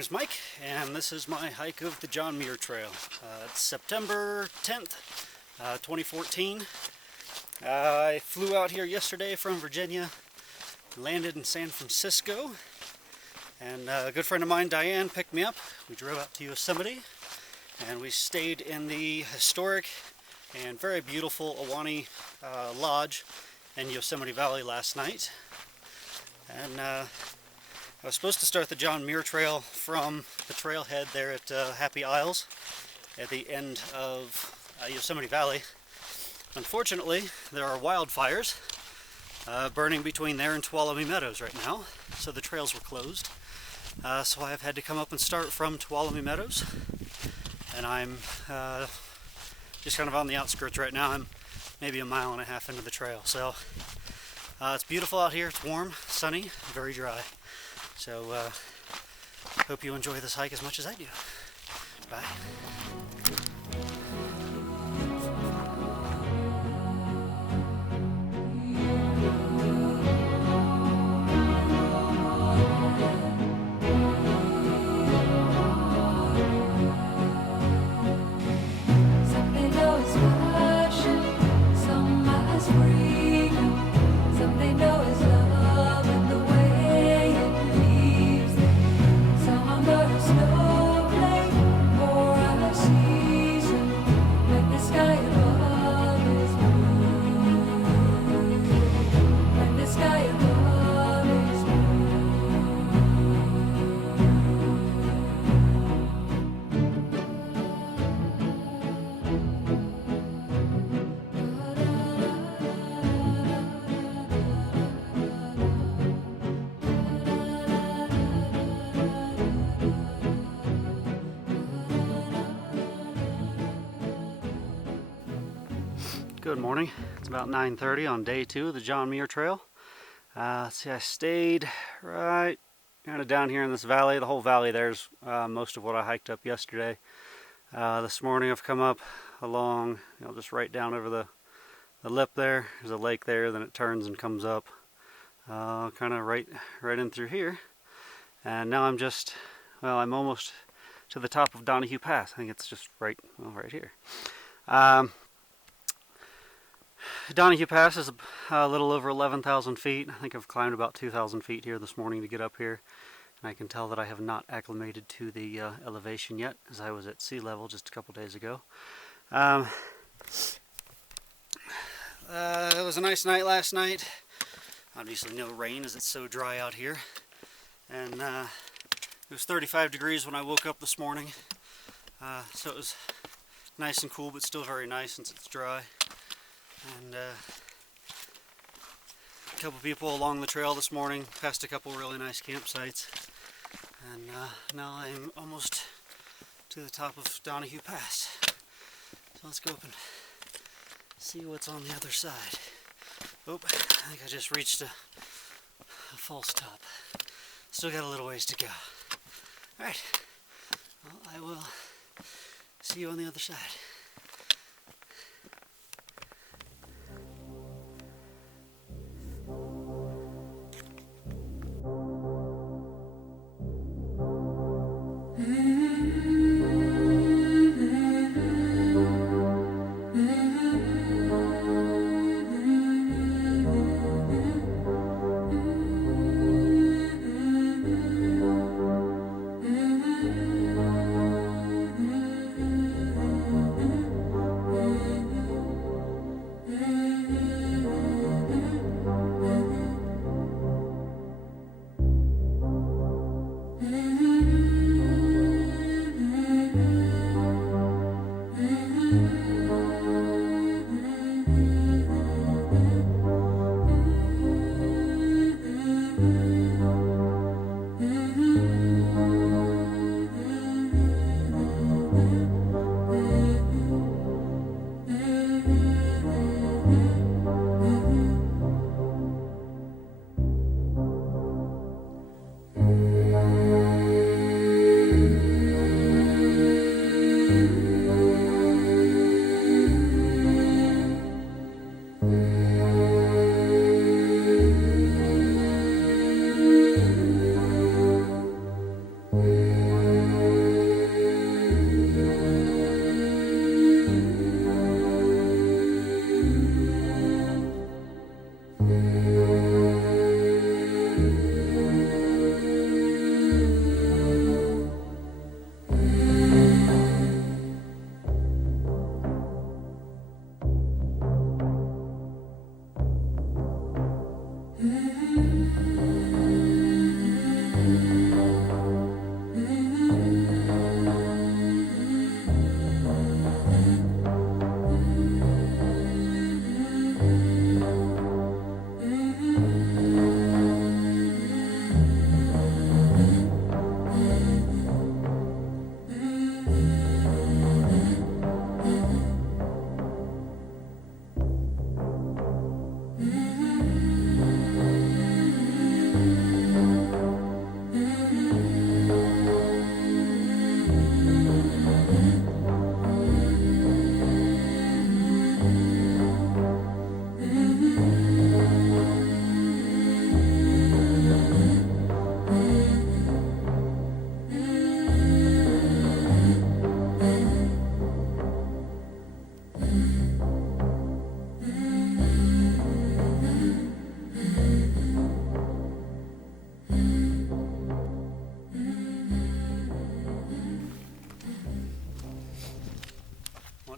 name is Mike, and this is my hike of the John Muir Trail. It's September 10th, 2014. I flew out here yesterday from Virginia, landed in San Francisco, and a good friend of mine, Diane, picked me up. We drove out to Yosemite, and we stayed in the historic and very beautiful Ahwahnee Lodge in Yosemite Valley last night. And I was supposed to start the John Muir Trail from the trailhead there at Happy Isles at the end of Yosemite Valley. Unfortunately, there are wildfires burning between there and Tuolumne Meadows right now, so the trails were closed. So I've had to come up and start from Tuolumne Meadows, and I'm just kind of on the outskirts right now. I'm maybe a mile and a half into the trail. So it's beautiful out here. It's warm, sunny, very dry. So hope you enjoy this hike as much as I do. Bye. Good morning. It's about 9:30 on day 2 of the John Muir Trail. Let's see, I stayed right kind of down here in this valley. The whole valley there's most of what I hiked up yesterday. This morning I've come up along, just right down over the lip there. There's a lake there, then it turns and comes up kind of right in through here. And now I'm almost to the top of Donahue Pass. I think it's just right here. Donahue Pass is a little over 11,000 feet. I think I've climbed about 2,000 feet here this morning to get up here. And I can tell that I have not acclimated to the elevation yet, as I was at sea level just a couple days ago. It was a nice night last night. Obviously no rain as it's so dry out here. And it was 35 degrees when I woke up this morning. So it was nice and cool, but still very nice since it's dry. And a couple people along the trail this morning, passed a couple really nice campsites, and now I'm almost to the top of Donahue Pass. So let's go up and see what's on the other side. Oh, I think I just reached a false top. Still got a little ways to go. Alright, well, I will see you on the other side.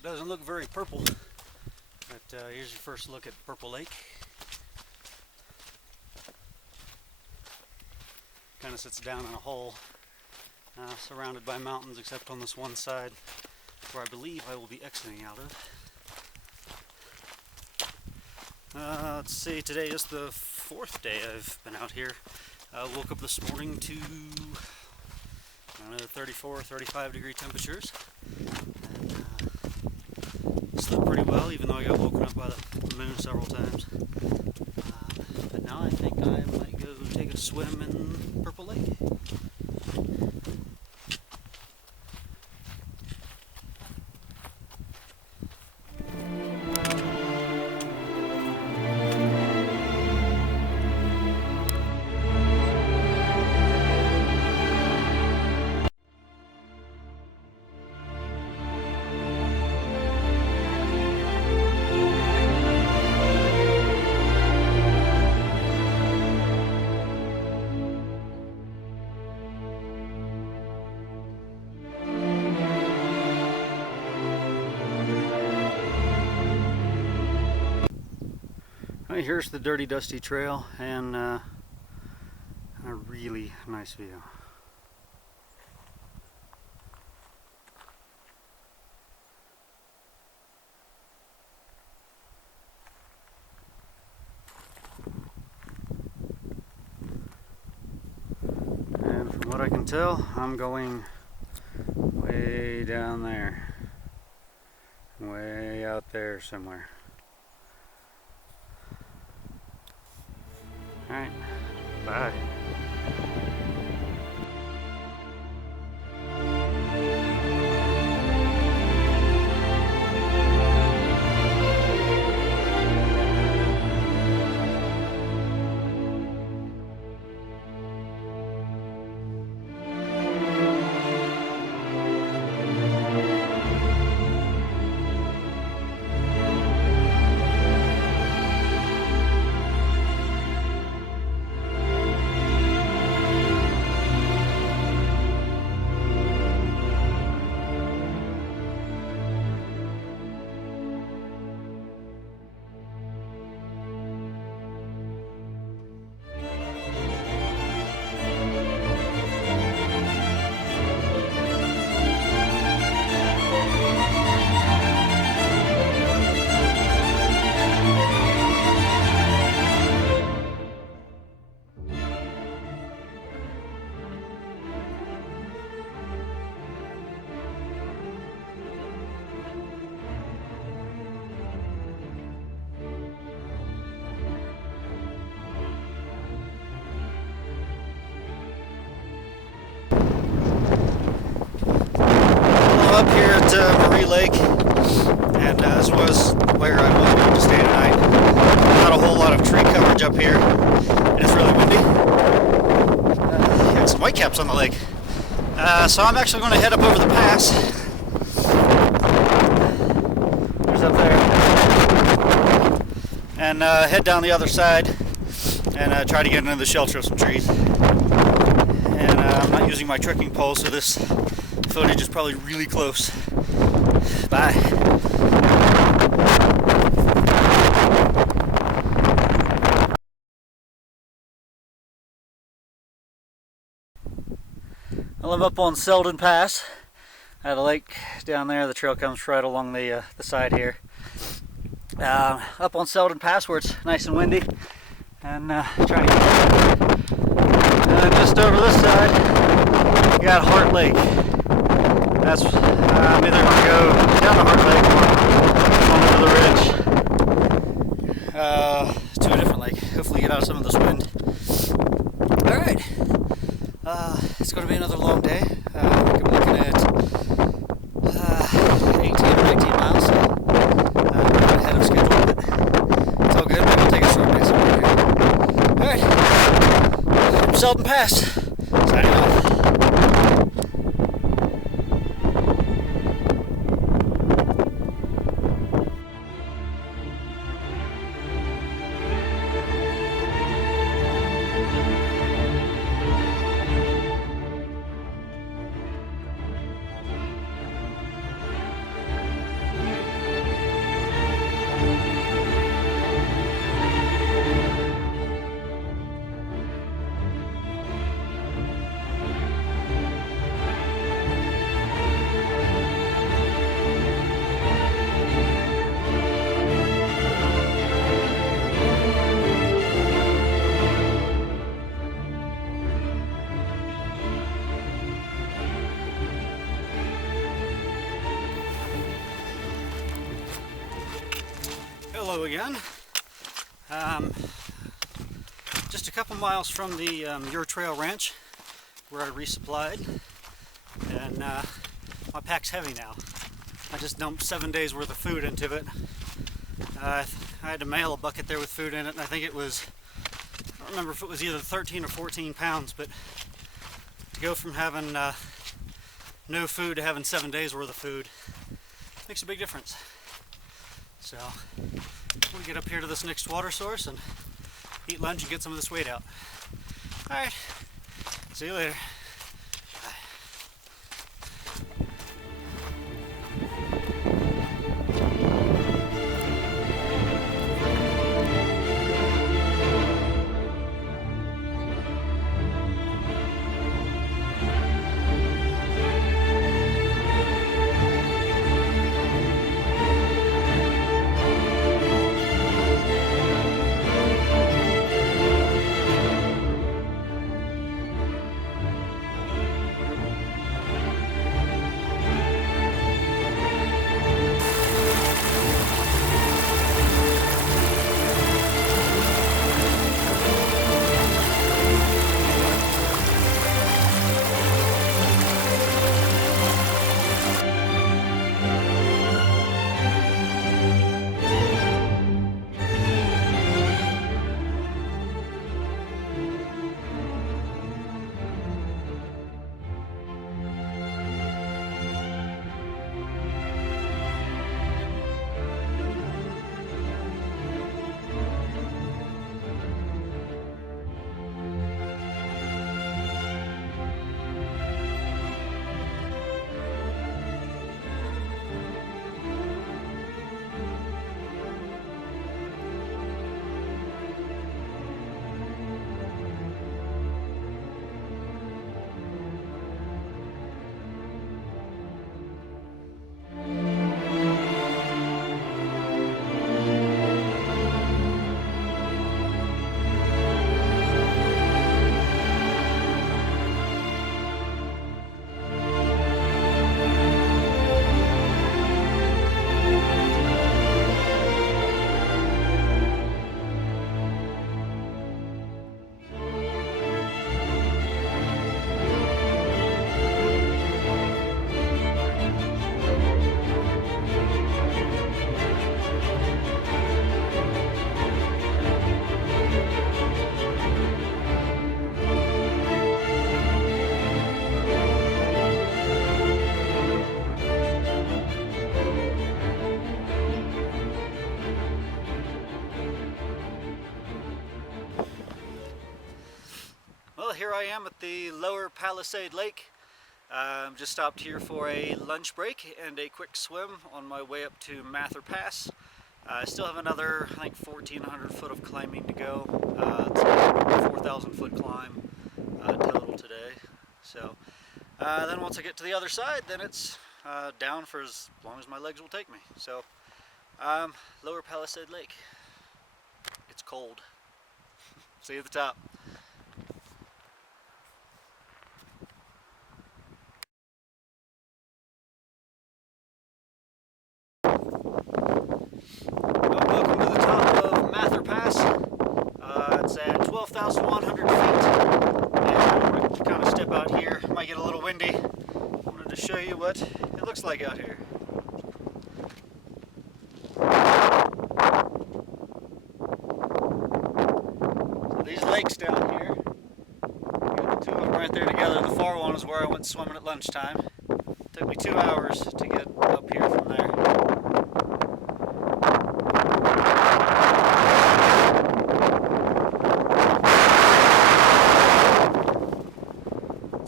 it doesn't look very purple, but here's your first look at Purple Lake. Kind of sits down in a hole, surrounded by mountains except on this one side where I believe I will be exiting out of. Let's see, today is the 4th day I've been out here. Woke up this morning to, I don't know, 34, 35 degree temperatures. And slept pretty well, even though I got woken up by the moon several times. But now I think I might go take a swim in Purple Lake. Right, here's the dirty, dusty trail, and a really nice view. And from what I can tell, I'm going way down there, way out there somewhere. Alright, bye. Up here at Marie Lake, and this was where I was going to stay tonight. Not a whole lot of tree coverage up here, and it's really windy. Got some whitecaps on the lake. So I'm actually going to head up over the pass. There's up there. And head down the other side and try to get into the shelter of some trees. And I'm not using my trekking pole, so this footage is probably really close. Bye. Well, I'm up on Seldon Pass at a lake down there. The trail comes right along the side here. Up on Seldon Pass where it's nice and windy, and trying to get. And then just over this side, you got Heart Lake. That's I'm either going to go down to Heart Lake or over the ridge to a different lake. Hopefully get out of some of this wind. Alright, it's going to be another long day. I think I'm looking at 18 or 19 miles, so I'm ahead of schedule, but it's all good. Maybe I'll take a short day somewhere here. Alright, from Seldon Pass, signing off. Hello again. Just a couple miles from the Muir Trail ranch where I resupplied, and my pack's heavy now. I just dumped 7 days worth of food into it. I had to mail a bucket there with food in it, and I think it was, I don't remember if it was either 13 or 14 pounds, but to go from having no food to having 7 days worth of food makes a big difference. So I'm gonna get up here to this next water source and eat lunch and get some of this weight out. Alright, see you later. Here I am at the lower Palisade Lake. Just stopped here for a lunch break and a quick swim on my way up to Mather Pass. I still have another, I think, 1,400 foot of climbing to go. It's a 4,000 foot climb total today. So then once I get to the other side, then it's down for as long as my legs will take me. So lower Palisade Lake. It's cold. See you at the top. Welcome to the top of Mather Pass. It's at 12,100 feet. And to kind of step out here, might get a little windy. I wanted to show you what it looks like out here. So these lakes down here, you got the two of them right there together. The far one is where I went swimming at lunchtime. It took me 2 hours to get up here from there.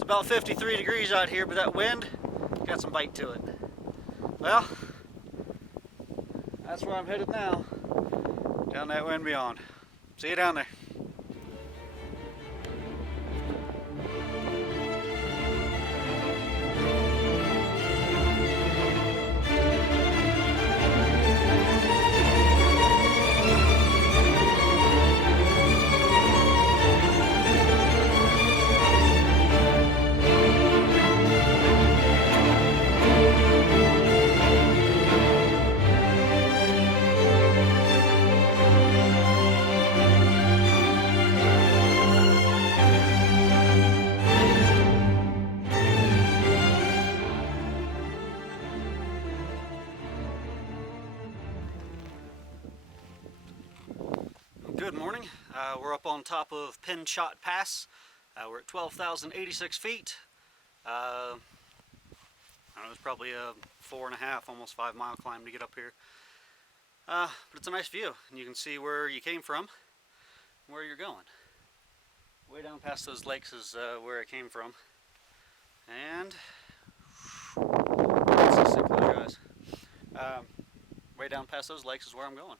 About 53 degrees out here, but that wind got some bite to it. Well, that's where I'm headed now. Down that way and beyond. See you down there. Good morning. We're up on top of Pinshot Pass. We're at 12,086 feet. I don't know, it's probably a 4.5, almost 5 mile climb to get up here. But it's a nice view, and you can see where you came from, where you're going. Way down past those lakes is where I came from. And way down past those lakes is where I'm going.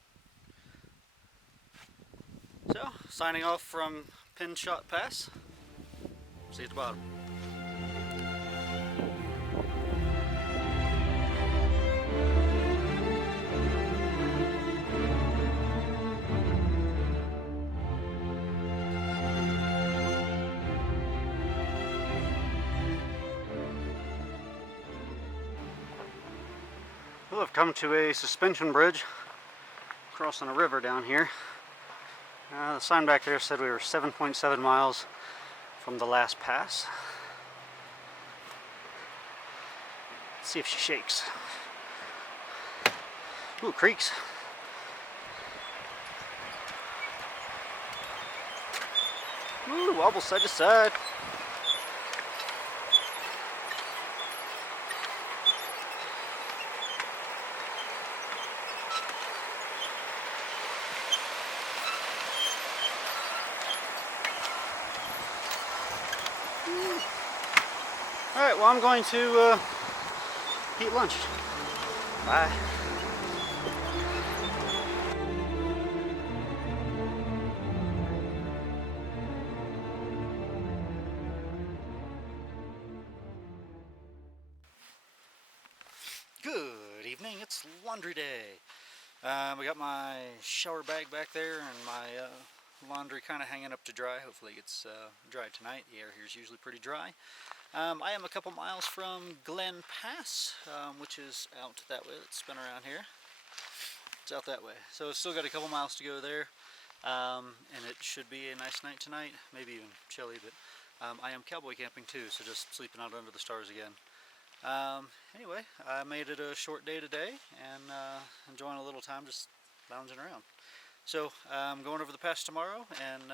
So, signing off from Pinshot Pass. See you at the bottom. Well, I've come to a suspension bridge crossing a river down here. The sign back there said we were 7.7 miles from the last pass. Let's see if she shakes. Ooh, creaks. Ooh, wobble side to side. Alright, well, I'm going to eat lunch. Bye. Good evening, it's laundry day. We got my shower bag back there and my laundry kind of hanging up to dry. Hopefully it gets dry tonight. The air here is usually pretty dry. I am a couple miles from Glen Pass, which is out that way. Let's spin around here. It's out that way. So it's still got a couple miles to go there, and it should be a nice night tonight, maybe even chilly, but I am cowboy camping too, so just sleeping out under the stars again. Anyway, I made it a short day today, and enjoying a little time just lounging around. So I'm going over the pass tomorrow, and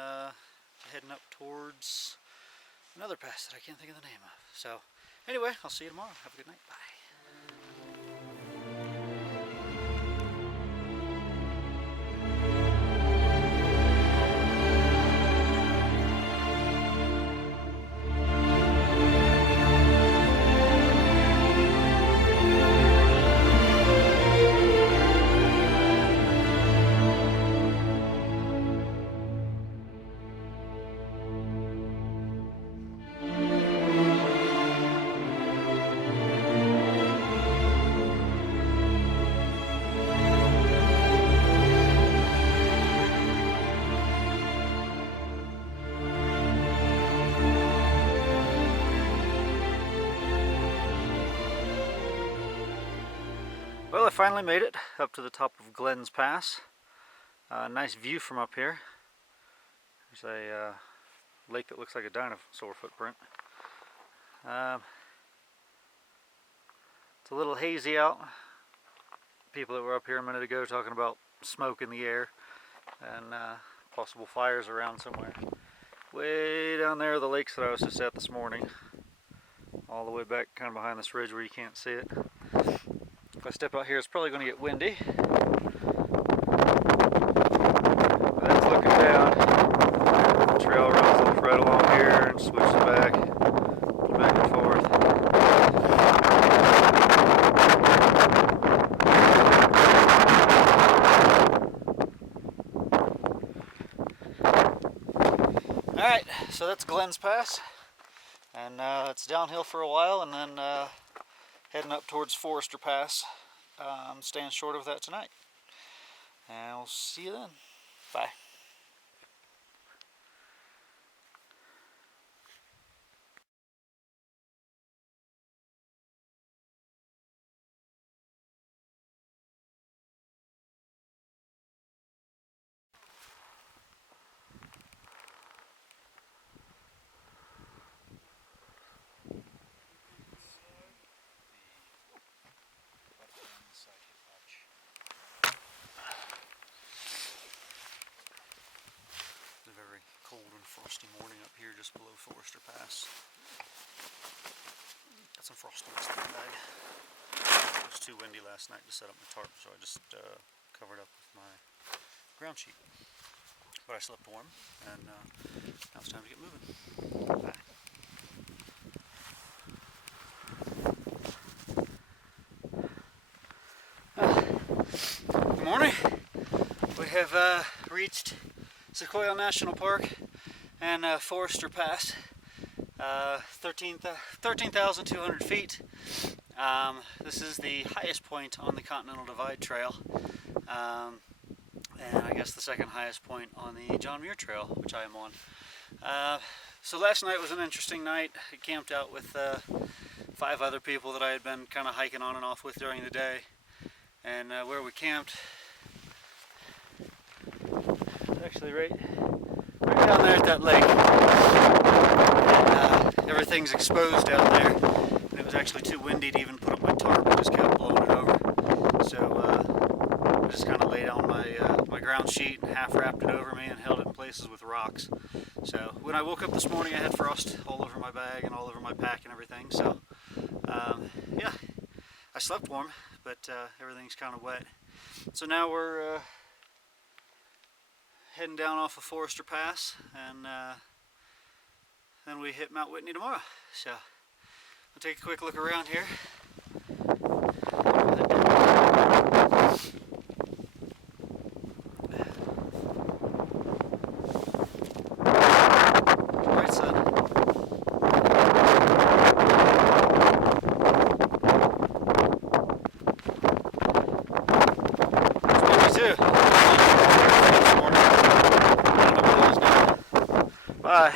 heading up towards another pass that I can't think of the name of. So anyway, I'll see you tomorrow. Have a good night. Bye. Well, I finally made it up to the top of Glen Pass. Nice view from up here. There's a lake that looks like a dinosaur footprint. It's a little hazy out. People that were up here a minute ago talking about smoke in the air and possible fires around somewhere. Way down there are the lakes that I was just at this morning. All the way back kind of behind this ridge where you can't see it. If I step out here, it's probably going to get windy. That's looking down. The trail runs right along here and switches back and forth. Alright, so that's Glen Pass. And it's downhill for a while, and then heading up towards Forester Pass. Staying short of that tonight. And we'll see you then. Bye. frosty morning up here just below Forester Pass. Got some frosty mist in the bag. It was too windy last night to set up my tarp, so I just covered up with my ground sheet. But I slept warm, and now it's time to get moving. Bye. Good morning. We have reached Sequoia National Park and Forester Pass, 13,200 feet. This is the highest point on the Continental Divide Trail, and I guess the second highest point on the John Muir Trail, which I am on. So last night was an interesting night. I camped out with 5 other people that I had been kind of hiking on and off with during the day. And where we camped, it's actually right down there at that lake. And everything's exposed down there. And it was actually too windy to even put up my tarp. It just kept blowing it over. So I just kind of laid on my ground sheet and half wrapped it over me and held it in places with rocks. So when I woke up this morning, I had frost all over my bag and all over my pack and everything. So yeah, I slept warm, but everything's kind of wet. So now we're heading down off of Forester Pass, and then we hit Mount Whitney tomorrow. So we'll take a quick look around here. Right, son. Bye.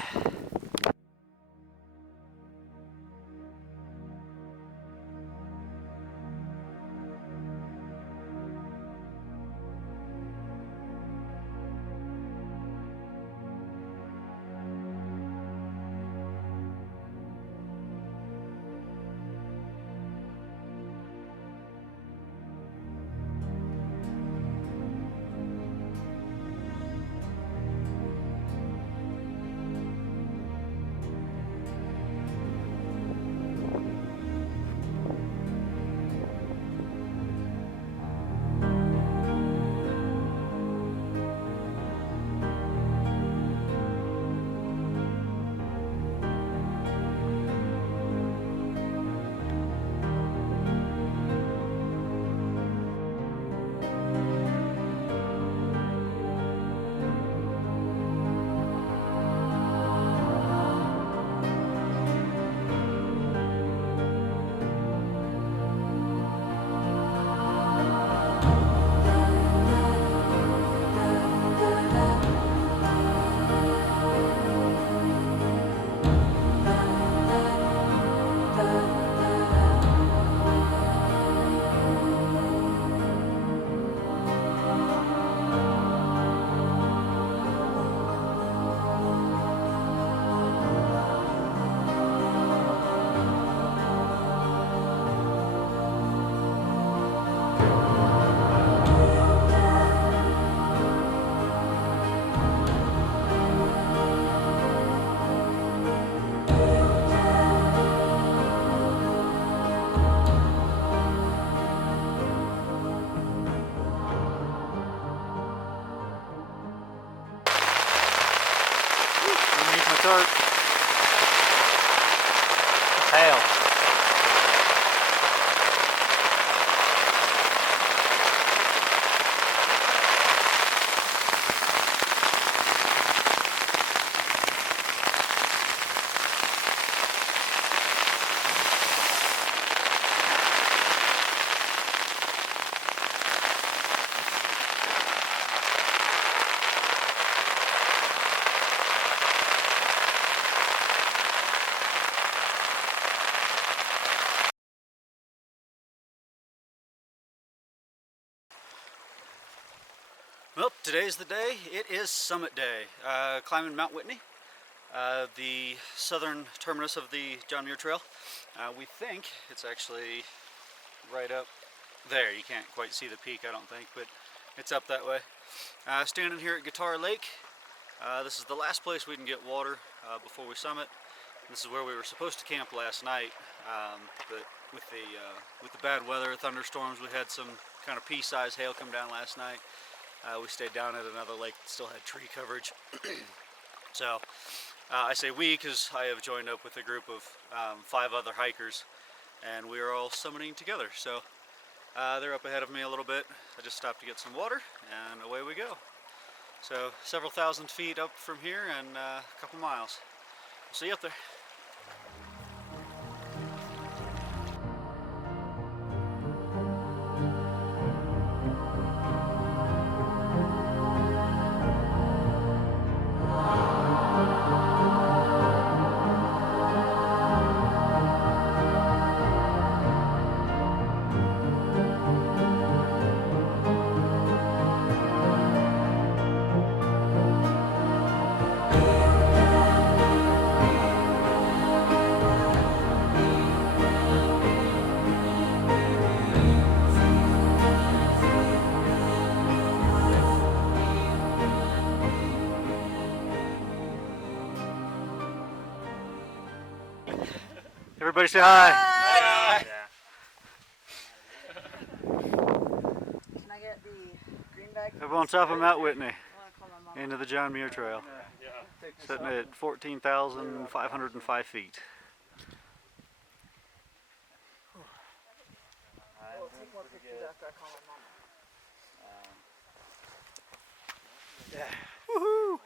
Tarp. Hail. Well, today's the day. It is summit day. Climbing Mount Whitney, the southern terminus of the John Muir Trail. We think it's actually right up there. You can't quite see the peak, I don't think, but it's up that way. Standing here at Guitar Lake, This is the last place we can get water before we summit. This is where we were supposed to camp last night, but with the bad weather, thunderstorms, we had some kind of pea-sized hail come down last night. We stayed down at another lake that still had tree coverage. So I say we because I have joined up with a group of 5 other hikers, and we are all summiting together. So they're up ahead of me a little bit. I just stopped to get some water, and away we go. So several thousand feet up from here and a couple miles. We'll see you up there. Everybody say hi. Hi. Can I get the green bag? Everyone's up on Mount Whitney I want to call my mom. into the John Muir Trail. Sitting at 14,505 feet. We'll take more pictures after I call my mom. Woohoo!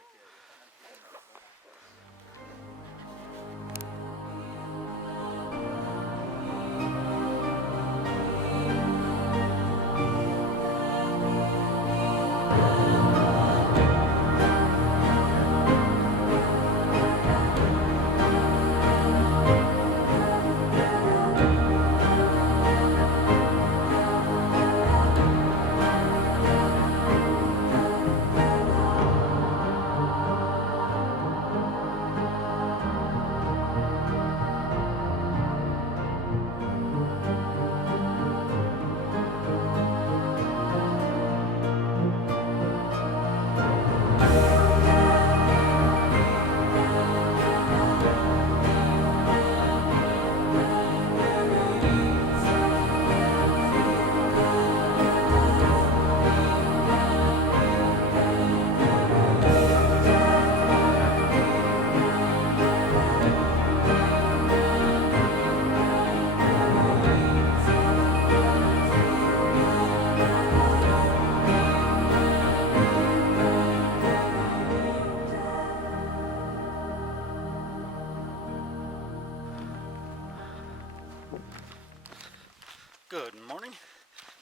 Good morning.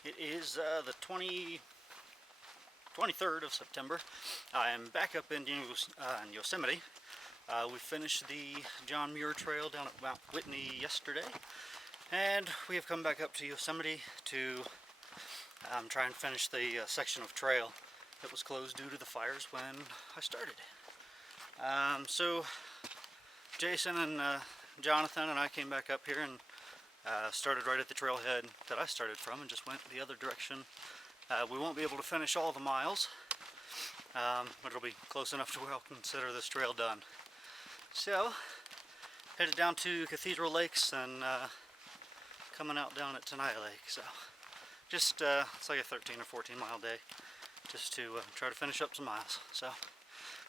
It is the 23rd of September. I am back up in Yosemite. We finished the John Muir Trail down at Mount Whitney yesterday, and we have come back up to Yosemite to try and finish the section of trail that was closed due to the fires when I started. So Jason and Jonathan and I came back up here and started right at the trailhead that I started from and just went the other direction. We won't be able to finish all the miles, but it'll be close enough to where I'll consider this trail done. So, headed down to Cathedral Lakes and coming out down at Tenaya Lake. So, just it's like a 13 or 14 mile day, just to try to finish up some miles. So,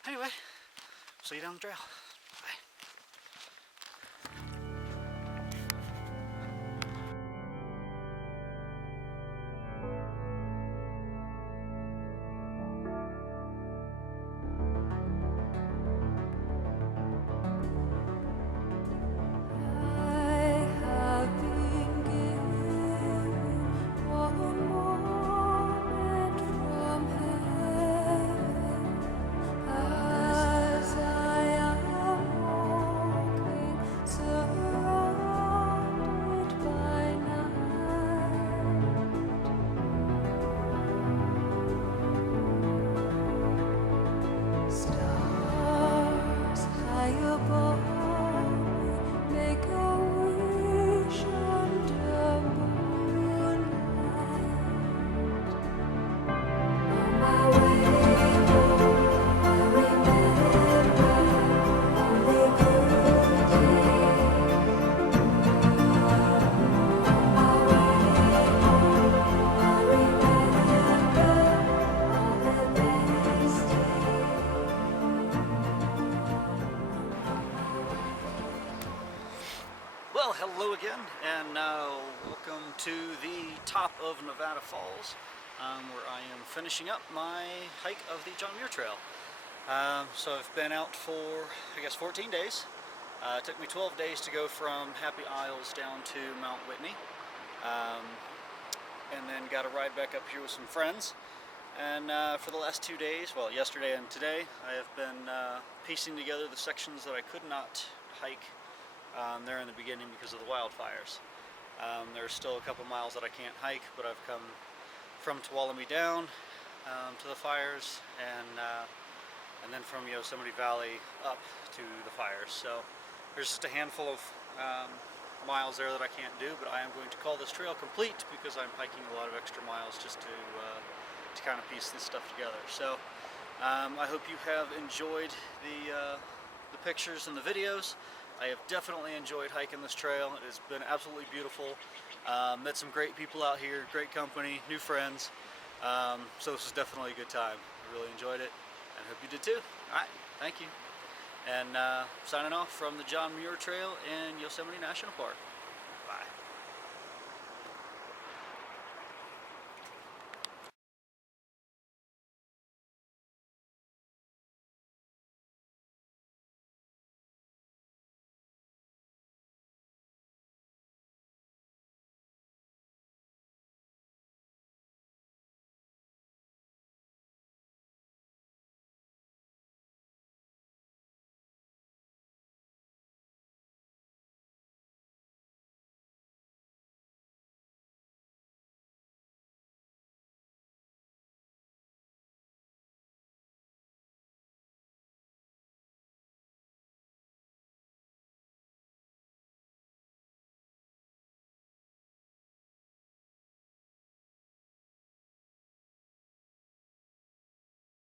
anyway, see you down the trail. Bye. As I to the top of Nevada Falls, where I am finishing up my hike of the John Muir Trail. So I've been out for, I guess, 14 days. It took me 12 days to go from Happy Isles down to Mount Whitney. And then got a ride back up here with some friends. And for the last 2 days, well, yesterday and today, I have been piecing together the sections that I could not hike there in the beginning because of the wildfires. There's still a couple miles that I can't hike, but I've come from Tuolumne down to the fires, and then from Yosemite Valley up to the fires. So there's just a handful of miles there that I can't do, but I am going to call this trail complete because I'm hiking a lot of extra miles just to kind of piece this stuff together. So I hope you have enjoyed the pictures and the videos. I have definitely enjoyed hiking this trail. It has been absolutely beautiful. Met some great people out here, great company, new friends. So this was definitely a good time. I really enjoyed it, and I hope you did too. All right, thank you. And signing off from the John Muir Trail in Yosemite National Park.